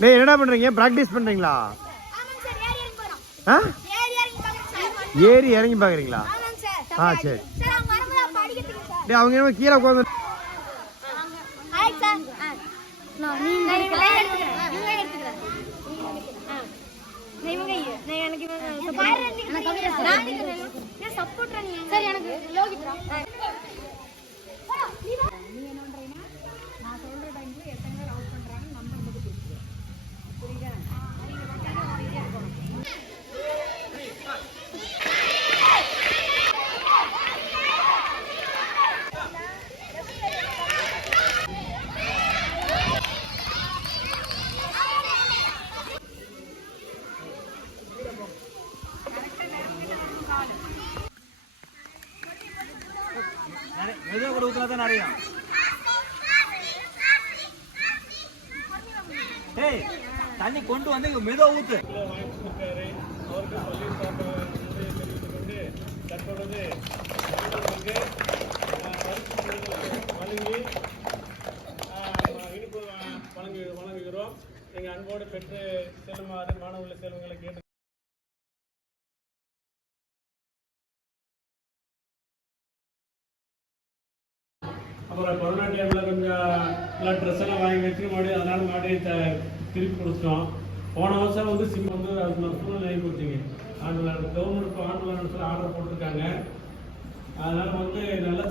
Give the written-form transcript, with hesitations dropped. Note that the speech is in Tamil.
டேய் என்னடா பண்றீங்க? பிராக்டிஸ் பண்றீங்களா? ஏறி இறங்கி பாக்குறீங்களா? சரி. டேய் அவங்க என்ன கீழே உட்கார்ந்து மெதுவாக கூட ஊற்றினா தான் நிறையா. ஏய் தண்ணி கொண்டு வந்து மெதுவாக ஊற்று. அவருக்கு பள்ளி தெரிவித்துக் கொண்டு தற்பொழுது வழங்கி இனிப்பு வழங்குகிறோம். எங்கள் அன்போடு பெற்று செல்லுமாறு மாணவர்களை செல்வங்களை கேட்டு அப்புறம் கொரோனா டைமில் கொஞ்சம் நல்லா ட்ரெஸ் எல்லாம் வாங்கி வச்சு மறுபடியும் அதனால மறுபடியும் திருப்பி கொடுத்துட்டோம். போன வருஷம் வந்து சிம் வந்து அது ஸ்கூலில் வாங்கி கொடுத்தீங்க. கவர்மெண்ட் இப்போ ஆண்டு சொல்லி ஆர்டர் போட்டிருக்காங்க. அதனால வந்து நல்லா